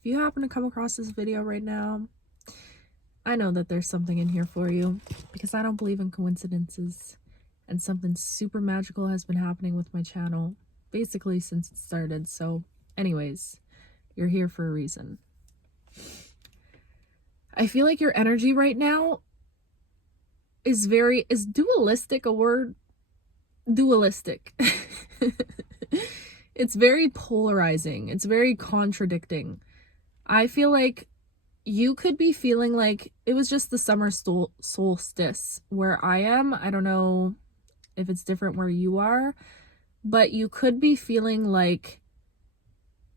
If you happen to come across this video right now, I know that there's something in here for you because I don't believe in coincidences, and something super magical has been happening with my channel basically since it started. So anyways, you're here for a reason. I feel like your energy right now is dualistic a word? Dualistic. It's very polarizing. It's very contradicting. I feel like you could be feeling like it was just the summer solstice where I am. I don't know if it's different where you are, but you could be feeling like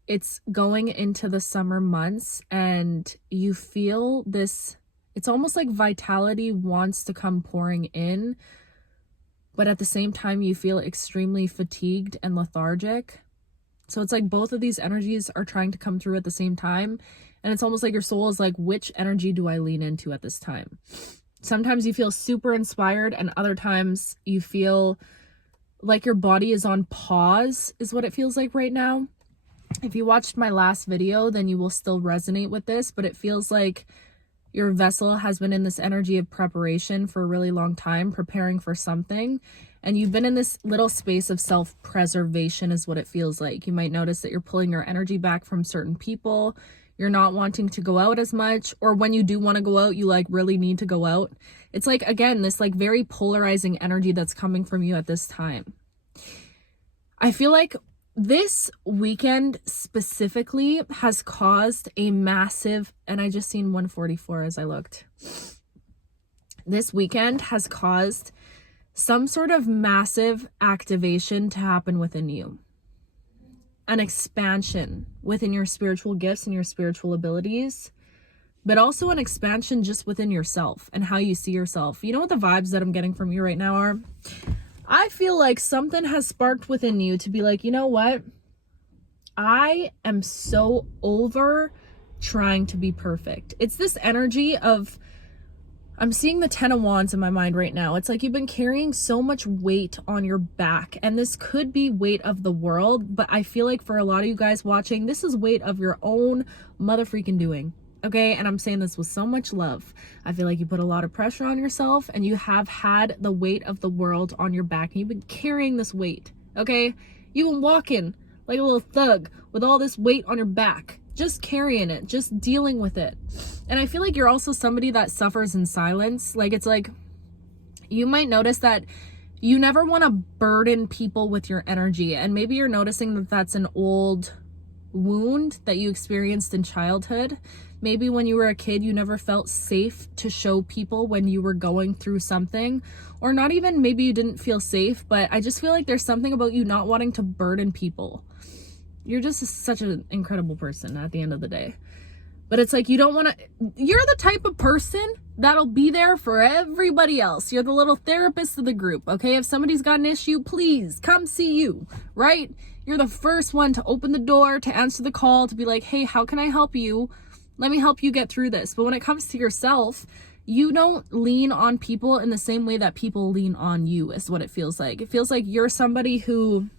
it's going into the summer months and you feel this, it's almost like vitality wants to come pouring in, but at the same time you feel extremely fatigued and lethargic. So it's like both of these energies are trying to come through at the same time. And it's almost like your soul is like, which energy do I lean into at this time? Sometimes you feel super inspired, and other times you feel like your body is on pause, is what it feels like right now. If you watched my last video, then you will still resonate with this, but it feels like your vessel has been in this energy of preparation for a really long time, preparing for something. And you've been in this little space of self-preservation is what it feels like. You might notice that you're pulling your energy back from certain people. You're not wanting to go out as much, or when you do want to go out, you like really need to go out. It's like, again, this like very polarizing energy that's coming from you at this time. I feel like this weekend specifically has caused a massive, and I just seen 144 as I looked. This weekend has caused some sort of massive activation to happen within you. An expansion within your spiritual gifts and your spiritual abilities, but also an expansion just within yourself and how you see yourself. You know what the vibes that I'm getting from you right now are? I feel like something has sparked within you to be like, you know what? I am so over trying to be perfect. It's this energy of, I'm seeing the 10 of Wands in my mind right now. It's like you've been carrying so much weight on your back, and this could be weight of the world, but I feel like for a lot of you guys watching, this is weight of your own mother freaking doing. Okay, and I'm saying this with so much love. I feel like you put a lot of pressure on yourself, and you have had the weight of the world on your back, and you've been carrying this weight. Okay, you've been walking like a little thug with all this weight on your back, just carrying it, just dealing with it. And I feel like you're also somebody that suffers in silence. Like, it's like you might notice that you never want to burden people with your energy, and maybe you're noticing that that's an old wound that you experienced in childhood. Maybe when you were a kid, you never felt safe to show people when you were going through something, or not even maybe you didn't feel safe, but I just feel like there's something about you not wanting to burden people. You're just such an incredible person at the end of the day. But it's like you don't want to, you're the type of person that'll be there for everybody else. You're the little therapist of the group, okay? If somebody's got an issue, please come see you, right? You're the first one to open the door, to answer the call, to be like, hey, how can I help you? Let me help you get through this. But when it comes to yourself, you don't lean on people in the same way that people lean on you, is what it feels like. It feels like you're somebody who,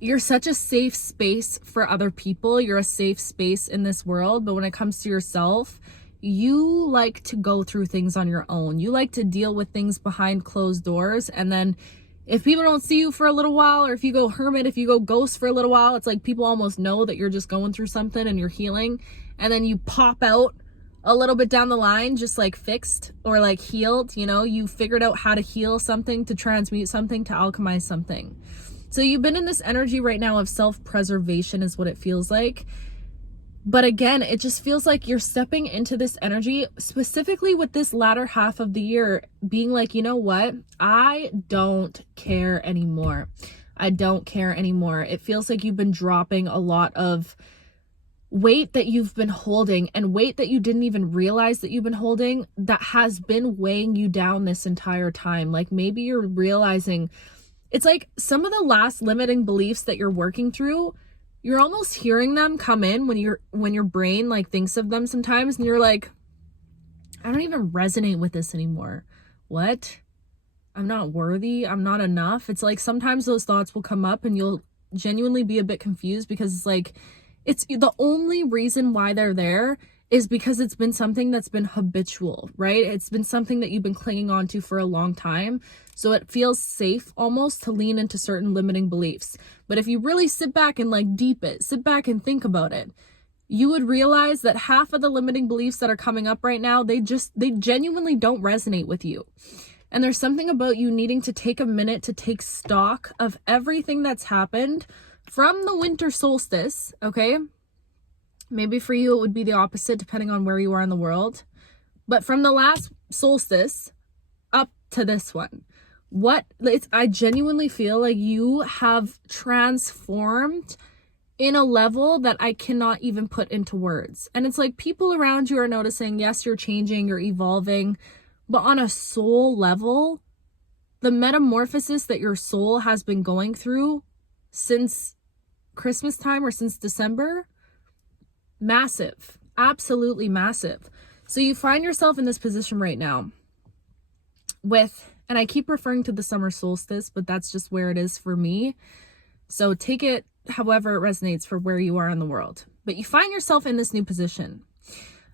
you're such a safe space for other people. You're a safe space in this world. But when it comes to yourself, you like to go through things on your own. You like to deal with things behind closed doors. And then if people don't see you for a little while, or if you go hermit, if you go ghost for a little while, it's like people almost know that you're just going through something and you're healing. And then you pop out a little bit down the line, just like fixed or like healed. You know, you figured out how to heal something, to transmute something, to alchemize something. So you've been in this energy right now of self-preservation is what it feels like. But again, it just feels like you're stepping into this energy, specifically with this latter half of the year, being like, you know what? I don't care anymore. I don't care anymore. It feels like you've been dropping a lot of weight that you've been holding, and weight that you didn't even realize that you've been holding, that has been weighing you down this entire time. Like maybe you're realizing, it's like some of the last limiting beliefs that you're working through, you're almost hearing them come in when your brain like thinks of them sometimes, and you're like, I don't even resonate with this anymore. What? I'm not worthy. I'm not enough. It's like sometimes those thoughts will come up and you'll genuinely be a bit confused, because it's like It's the only reason why they're there is because it's been something that's been habitual, right? It's been something that you've been clinging on to for a long time. So it feels safe almost to lean into certain limiting beliefs. But if you really sit back and like sit back and think about it, you would realize that half of the limiting beliefs that are coming up right now, they genuinely don't resonate with you. And there's something about you needing to take a minute to take stock of everything that's happened from the winter solstice, okay? Maybe for you it would be the opposite depending on where you are in the world. But from the last solstice up to this one, I genuinely feel like you have transformed in a level that I cannot even put into words. And it's like people around you are noticing, yes, you're changing, you're evolving, but on a soul level, the metamorphosis that your soul has been going through since Christmas time or since December, massive, absolutely massive. So you find yourself in this position right now and I keep referring to the summer solstice, but that's just where it is for me. So take it however it resonates for where you are in the world. But you find yourself in this new position.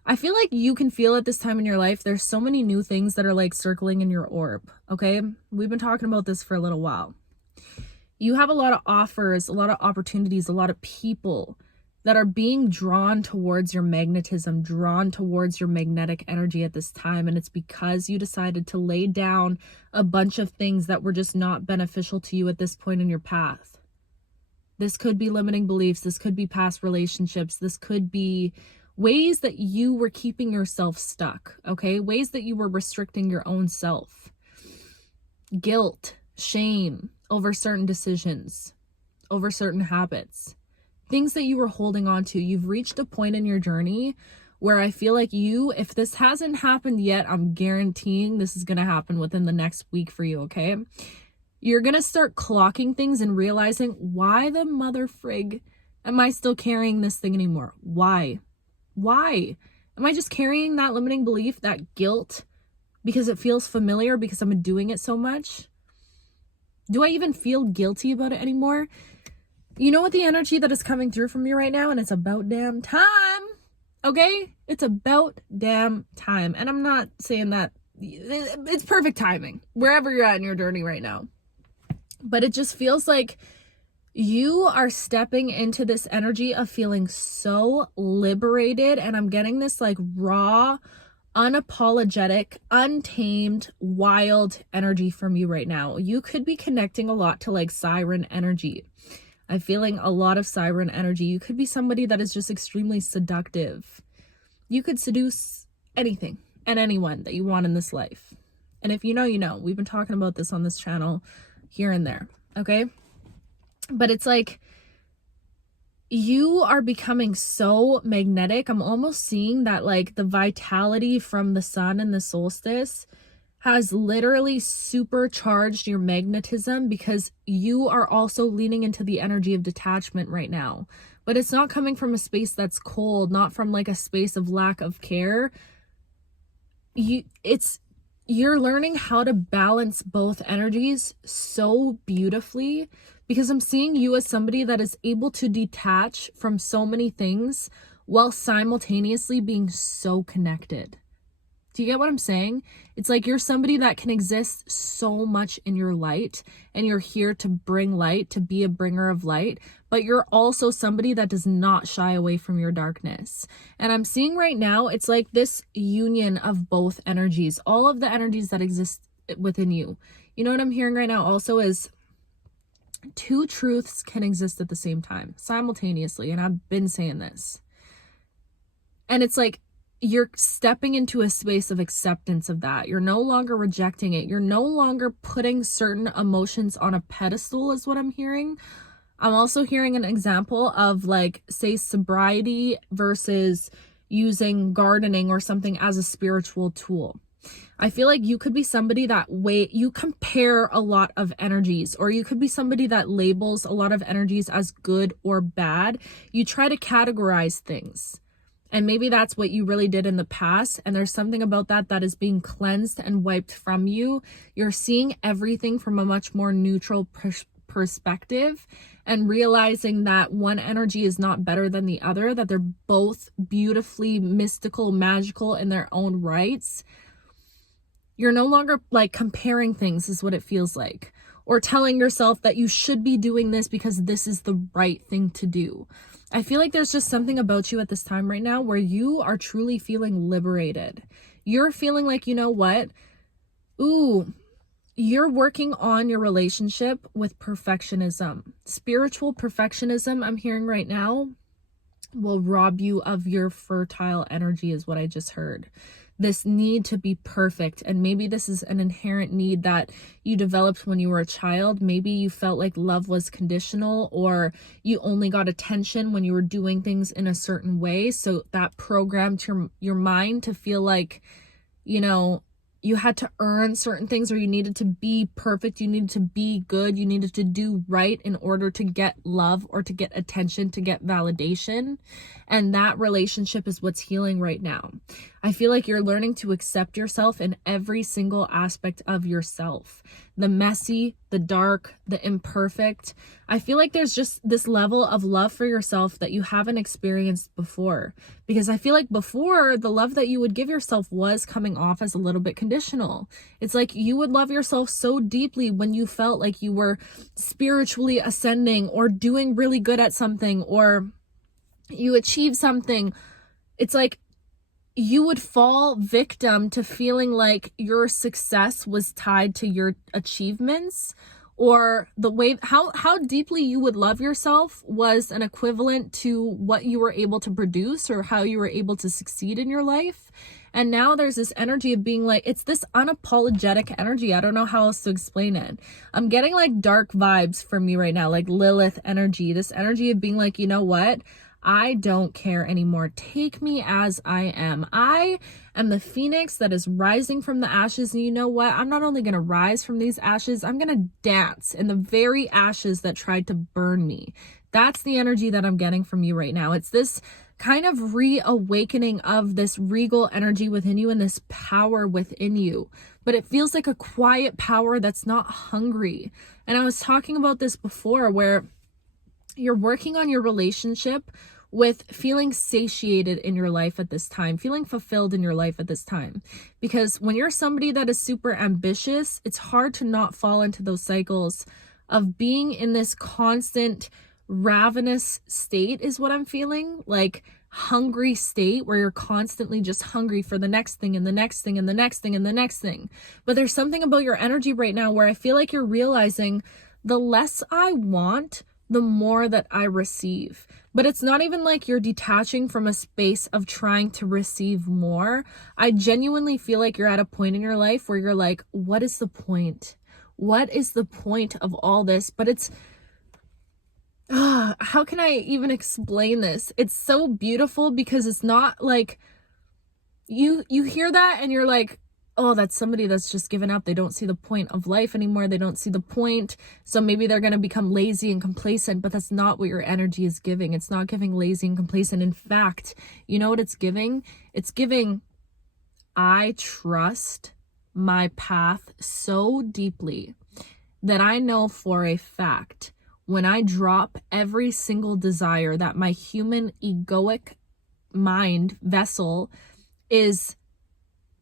I feel like you can feel at this time in your life, there's so many new things that are like circling in your orb, okay? We've been talking about this for a little while. You have a lot of offers, a lot of opportunities, a lot of people that are being drawn towards your magnetism, drawn towards your magnetic energy at this time. And it's because you decided to lay down a bunch of things that were just not beneficial to you at this point in your path. This could be limiting beliefs. This could be past relationships. This could be ways that you were keeping yourself stuck, okay? Ways that you were restricting your own self. Guilt, shame over certain decisions, over certain habits, things that you were holding on to. You've reached a point in your journey where I feel like if this hasn't happened yet, I'm guaranteeing this is going to happen within the next week for you, okay? You're going to start clocking things and realizing, why the mother frig am I still carrying this thing anymore? Why? Am I just carrying that limiting belief, that guilt, because it feels familiar, because I've been doing it so much? Do I even feel guilty about it anymore? You know what the energy that is coming through from me right now? And it's about damn time, okay? It's about damn time. And I'm not saying that, it's perfect timing, wherever you're at in your journey right now. But it just feels like you are stepping into this energy of feeling so liberated. And I'm getting this like raw, unapologetic, untamed, wild energy from you right now. You could be connecting a lot to like siren energy. I'm feeling a lot of siren energy. You could be somebody that is just extremely seductive. You could seduce anything and anyone that you want in this life. And if you know, you know. We've been talking about this on this channel here and there, okay? But it's like you are becoming so magnetic. I'm almost seeing that like the vitality from the sun and the solstice has literally supercharged your magnetism, because you are also leaning into the energy of detachment right now. But it's not coming from a space that's cold, not from like a space of lack of care. You're learning how to balance both energies so beautifully, because I'm seeing you as somebody that is able to detach from so many things while simultaneously being so connected. Do you get what I'm saying? It's like you're somebody that can exist so much in your light, and you're here to bring light, to be a bringer of light, but you're also somebody that does not shy away from your darkness. And I'm seeing right now, it's like this union of both energies, all of the energies that exist within you. You know what I'm hearing right now also is two truths can exist at the same time, simultaneously. And I've been saying this. And it's like, you're stepping into a space of acceptance of that. You're no longer rejecting it. You're no longer putting certain emotions on a pedestal, is what I'm hearing. I'm also hearing an example of like, say, sobriety versus using gardening or something as a spiritual tool. I feel like you could be somebody that you compare a lot of energies, or you could be somebody that labels a lot of energies as good or bad. You try to categorize things. And maybe that's what you really did in the past. And there's something about that is being cleansed and wiped from you. You're seeing everything from a much more neutral perspective and realizing that one energy is not better than the other, that they're both beautifully mystical, magical in their own rights. You're no longer like comparing things, is what it feels like, or telling yourself that you should be doing this because this is the right thing to do. I feel like there's just something about you at this time right now where you are truly feeling liberated. You're feeling like, you know what? Ooh, you're working on your relationship with perfectionism. Spiritual perfectionism, I'm hearing right now, will rob you of your fertile energy, is what I just heard. This need to be perfect. And maybe this is an inherent need that you developed when you were a child. Maybe you felt like love was conditional, or you only got attention when you were doing things in a certain way. So that programmed your mind to feel like, you know, you had to earn certain things, or you needed to be perfect, you needed to be good, you needed to do right in order to get love or to get attention, to get validation. And that relationship is what's healing right now. I feel like you're learning to accept yourself in every single aspect of yourself. The messy, the dark, the imperfect. I feel like there's just this level of love for yourself that you haven't experienced before. Because I feel like before, the love that you would give yourself was coming off as a little bit conditional. It's like you would love yourself so deeply when you felt like you were spiritually ascending or doing really good at something, or you achieved something. It's like you would fall victim to feeling like your success was tied to your achievements, or the way how deeply you would love yourself was an equivalent to what you were able to produce or how you were able to succeed in your life. And now there's this energy of being like, it's this unapologetic energy. I don't know how else to explain it. I'm getting like dark vibes from you right now, like Lilith energy, this energy of being like, you know what? I don't care anymore. Take me as I am. I am the phoenix that is rising from the ashes. And you know what? I'm not only going to rise from these ashes, I'm going to dance in the very ashes that tried to burn me. That's the energy that I'm getting from you right now. It's this kind of reawakening of this regal energy within you and this power within you. But it feels like a quiet power that's not hungry. And I was talking about this before, where you're working on your relationship with feeling satiated in your life at this time, feeling fulfilled in your life at this time. Because when you're somebody that is super ambitious, it's hard to not fall into those cycles of being in this constant ravenous state, is what I'm feeling, like hungry state where you're constantly just hungry for the next thing and the next thing and the next thing and the next thing. But there's something about your energy right now where I feel like you're realizing the less I want, the more that I receive. But it's not even like you're detaching from a space of trying to receive more. I genuinely feel like you're at a point in your life where you're like, what is the point? What is the point of all this? But it's, how can I even explain this? It's so beautiful because it's not like you hear that and you're like, oh, that's somebody that's just given up. They don't see the point of life anymore. They don't see the point. So maybe they're going to become lazy and complacent, but that's not what your energy is giving. It's not giving lazy and complacent. In fact, you know what it's giving? It's giving, I trust my path so deeply that I know for a fact when I drop every single desire that my human egoic mind vessel is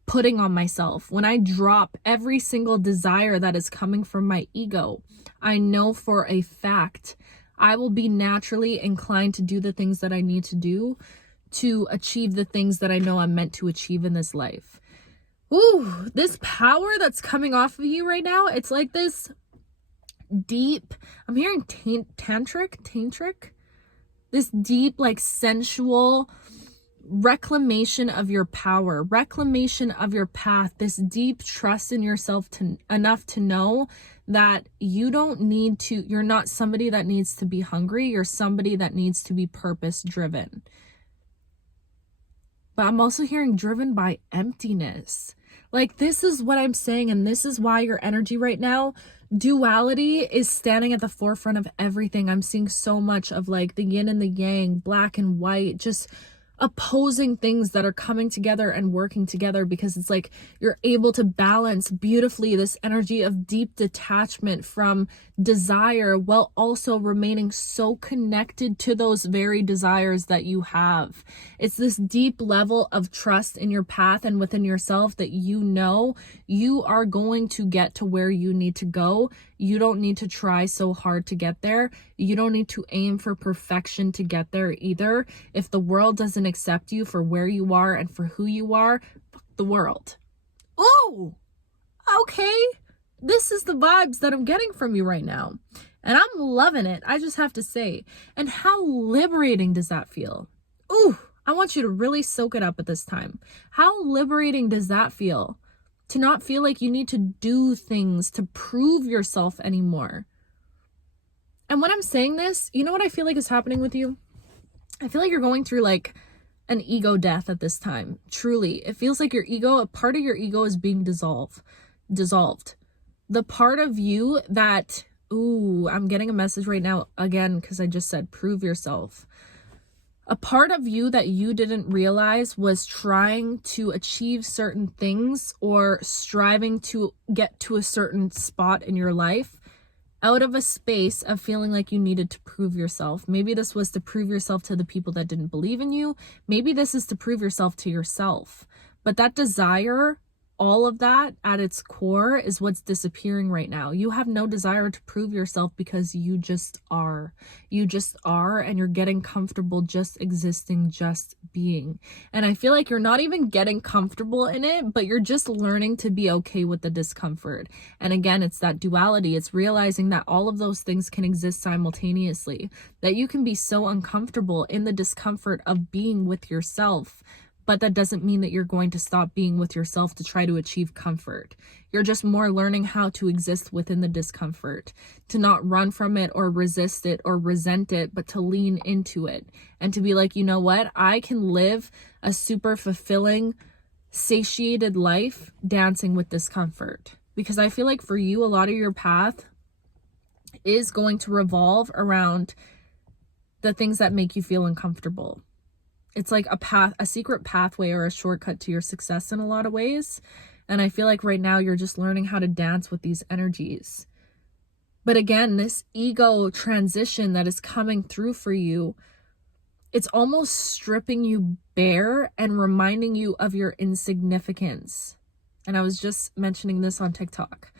putting on myself, when I drop every single desire that is coming from my ego, I know for a fact I will be naturally inclined to do the things that I need to do to achieve the things that I know I'm meant to achieve in this life. Ooh, this power that's coming off of you right now, it's like this deep, I'm hearing tantric, this deep, like sensual reclamation of your power, reclamation of your path, this deep trust in yourself enough to know that you don't need to, you're not somebody that needs to be hungry, you're somebody that needs to be purpose driven. But I'm also hearing driven by emptiness. Like, this is what I'm saying, and this is why your energy right now, duality is standing at the forefront of everything. I'm seeing so much of like the yin and the yang, black and white, just opposing things that are coming together and working together, because it's like you're able to balance beautifully this energy of deep detachment from desire while also remaining so connected to those very desires that you have. It's this deep level of trust in your path and within yourself that you know you are going to get to where you need to go. You don't need to try so hard to get there. You don't need to aim for perfection to get there either. If the world doesn't accept you for where you are and for who you are, fuck the world. Ooh, okay. This is the vibes that I'm getting from you right now. And I'm loving it, I just have to say. And how liberating does that feel? Ooh, I want you to really soak it up at this time. How liberating does that feel? To not feel like you need to do things to prove yourself anymore. And when I'm saying this, you know what I feel like is happening with you? I feel like you're going through like an ego death at this time. Truly. It feels like your ego, a part of your ego is being dissolved. The part of you that, ooh, I'm getting a message right now again because I just said prove yourself. A part of you that you didn't realize was trying to achieve certain things or striving to get to a certain spot in your life out of a space of feeling like you needed to prove yourself. Maybe this was to prove yourself to the people that didn't believe in you. Maybe this is to prove yourself to yourself. But that desire, all of that at its core is what's disappearing right now. You have no desire to prove yourself because you just are. You just are, and you're getting comfortable just existing, just being. And I feel like you're not even getting comfortable in it, but you're just learning to be okay with the discomfort. And again, it's that duality. It's realizing that all of those things can exist simultaneously, that you can be so uncomfortable in the discomfort of being with yourself. But that doesn't mean that you're going to stop being with yourself to try to achieve comfort. You're just more learning how to exist within the discomfort, to not run from it or resist it or resent it, but to lean into it and to be like, you know what? I can live a super fulfilling, satiated life dancing with discomfort. Because I feel like for you, a lot of your path is going to revolve around the things that make you feel uncomfortable. It's like a secret pathway or a shortcut to your success in a lot of ways. And I feel like right now you're just learning how to dance with these energies. But again, this ego transition that is coming through for you, it's almost stripping you bare and reminding you of your insignificance. And I was just mentioning this on TikTok.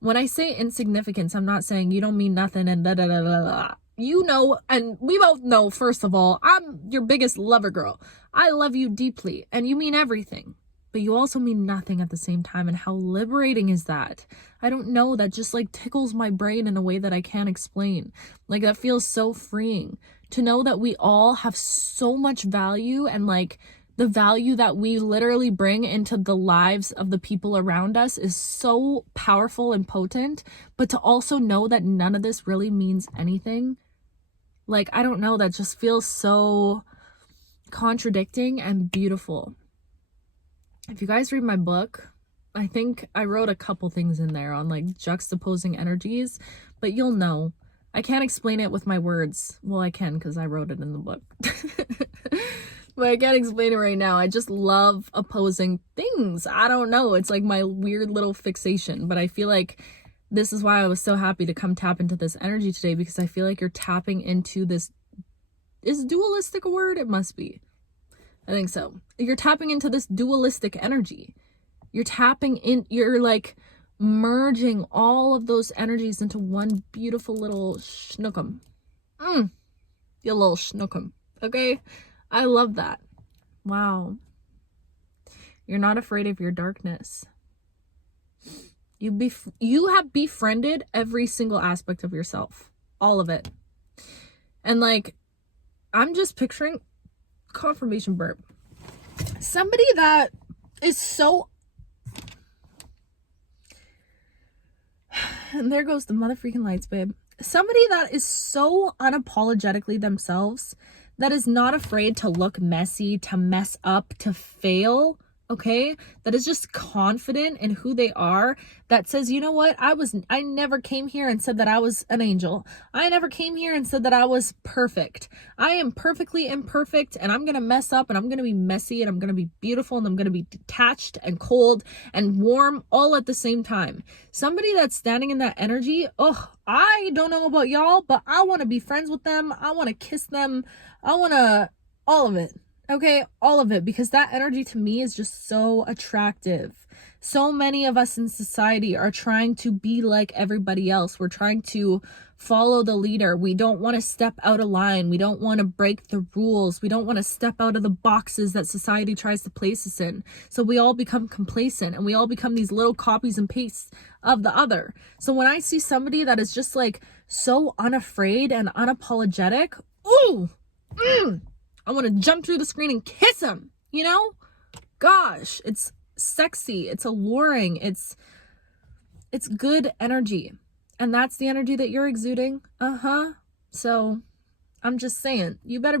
When I say insignificance, I'm not saying you don't mean nothing and da da da da da. You know, and we both know, first of all, I'm your biggest lover girl. I love you deeply, and you mean everything, but you also mean nothing at the same time. And how liberating is that? I don't know, that just like tickles my brain in a way that I can't explain. Like, that feels so freeing to know that we all have so much value, and like the value that we literally bring into the lives of the people around us is so powerful and potent, but to also know that none of this really means anything. Like, I don't know, that just feels so contradicting and beautiful. If you guys read my book, I think I wrote a couple things in there on like juxtaposing energies, but you'll know. I can't explain it with my words. Well, I can because I wrote it in the book. But I can't explain it right now. I just love opposing things. I don't know. It's like my weird little fixation, but I feel like this is why I was so happy to come tap into this energy today, because I feel like you're tapping into this. Is dualistic a word? It must be. I think so. You're tapping into this dualistic energy. You're tapping in, you're like merging all of those energies into one beautiful little schnookum. You little schnookum. Okay? I love that. Wow. You're not afraid of your darkness. You have befriended every single aspect of yourself. All of it. And like, I'm just picturing confirmation burp. Somebody that is so, and there goes the mother freaking lights, babe. Somebody that is so unapologetically themselves, that is not afraid to look messy, to mess up, to fail okay, that is just confident in who they are, that says, you know what, I never came here and said that I was an angel. I never came here and said that I was perfect. I am perfectly imperfect, and I'm gonna mess up, and I'm gonna be messy, and I'm gonna be beautiful, and I'm gonna be detached and cold and warm all at the same time. Somebody that's standing in that energy, oh, I don't know about y'all, but I want to be friends with them. I want to kiss them. I want to, all of it. Okay, all of it, because that energy to me is just so attractive. So many of us in society are trying to be like everybody else. We're trying to follow the leader. We don't want to step out of line. We don't want to break the rules. We don't want to step out of the boxes that society tries to place us in. So we all become complacent, and we all become these little copies and pastes of the other. So when I see somebody that is just like so unafraid and unapologetic, ooh, I want to jump through the screen and kiss him, you know? Gosh, it's sexy, it's alluring, it's good energy. And that's the energy that you're exuding. So I'm just saying, you better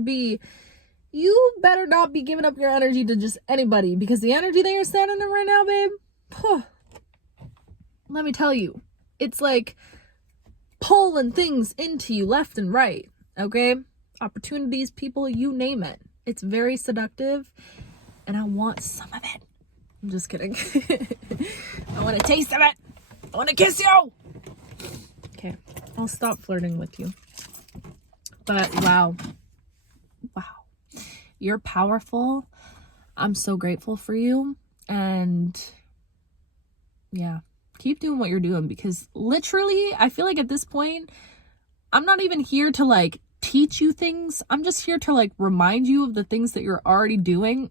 not be giving up your energy to just anybody, because the energy that you're standing in right now, babe, let me tell you, it's like pulling things into you left and right, okay? Opportunities, people, you name it. It's very seductive, and I want some of it. I'm just kidding. I want a taste of it. I want to kiss you. Okay, I'll stop flirting with you. But wow, you're powerful. I'm so grateful for you, and yeah, keep doing what you're doing, because literally, I feel like at this point, I'm not even here to like teach you things. I'm just here to like remind you of the things that you're already doing.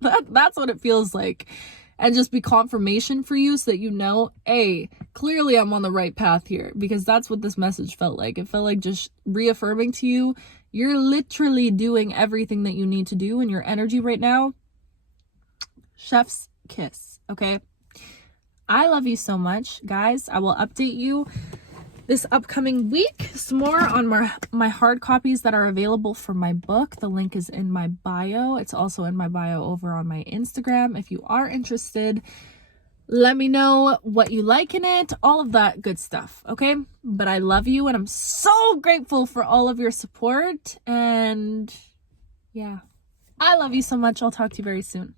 That's what it feels like. And just be confirmation for you, so that you know, hey, clearly I'm on the right path here, because that's what this message felt like. It felt like just reaffirming to you, you're literally doing everything that you need to do in your energy right now. Chef's kiss, okay? I love you so much, guys. I will update you this upcoming week some more on my hard copies that are available for my book. The link is in my bio. It's also in my bio over on my Instagram. If you are interested, let me know what you like in it, all of that good stuff, okay? But I love you, and I'm so grateful for all of your support, and yeah, I love you so much. I'll talk to you very soon.